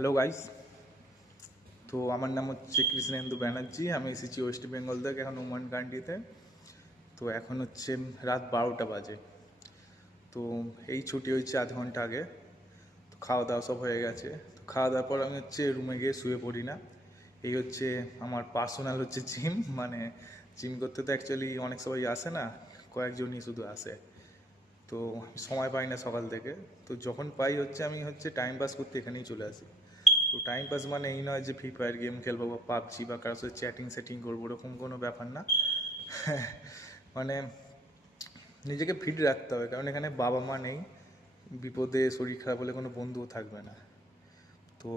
Hello guys. তো আমার নাম হচ্ছে কৃষ্ণেন্দু ব্যানার্জি। আমি এসেছি ওয়েস্ট বেঙ্গল থেকে, এখন ওমান কান্ট্রিতে। তো এখন হচ্ছে রাত 12টা বাজে। তো এই ছুটি হয়েছে আধ ঘন্টা আগে। তো খাওয়া দাওয়া সব হয়ে গেছে। তো খাওয়া দাওয়ার পর আমি হচ্ছে রুমে গিয়ে শুয়ে পড়ি না। এই হচ্ছে আমার পার্সোনাল হচ্ছে জিম। মানে জিম করতে তো অ্যাকচুয়ালি অনেক সবাই আসে না, কয়েকজনই শুধু আসে। তো সময় পাই না সকাল থেকে। তো যখন পাই হচ্ছে আমি হচ্ছে টাইম পাস করতে এখানেই চলে আসি। তো টাইম পাস মানে এই নয় যে ফ্রি ফায়ার গেম খেলবো বা পাবজি বা কারোর সাথে চ্যাটিং সেটিং করবো, ওরকম কোনো ব্যাপার না। মানে নিজেকে ফিট রাখতে হবে, কারণ এখানে বাবা মা নেই, বিপদে শরীর খারাপ হলে কোনো বন্ধুও থাকবে না। তো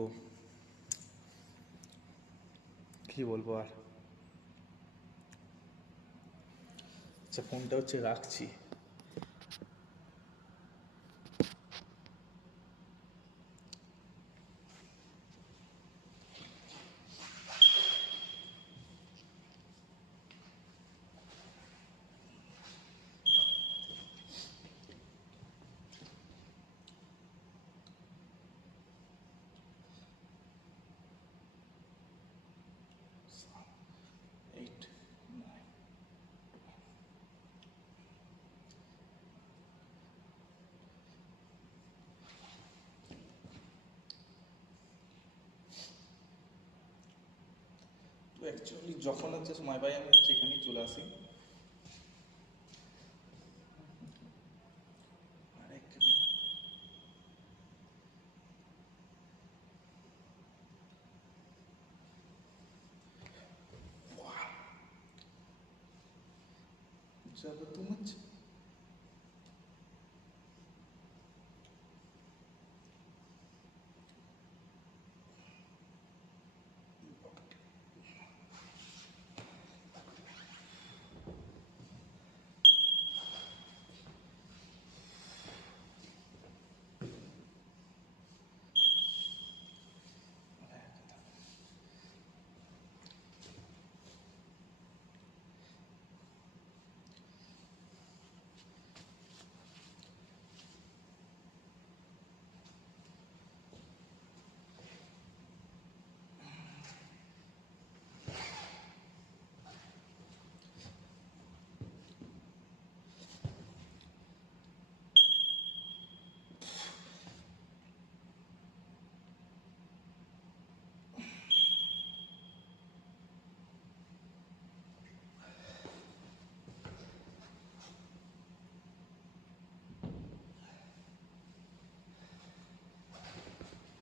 কী বলবো আর। আচ্ছা, ফোনটা হচ্ছে রাখছি। এইট, তো অ্যাকচুয়ালি যখন হচ্ছে সময় পাই আমি হচ্ছে এখানেই চলে আসি। আরেক चलो तुम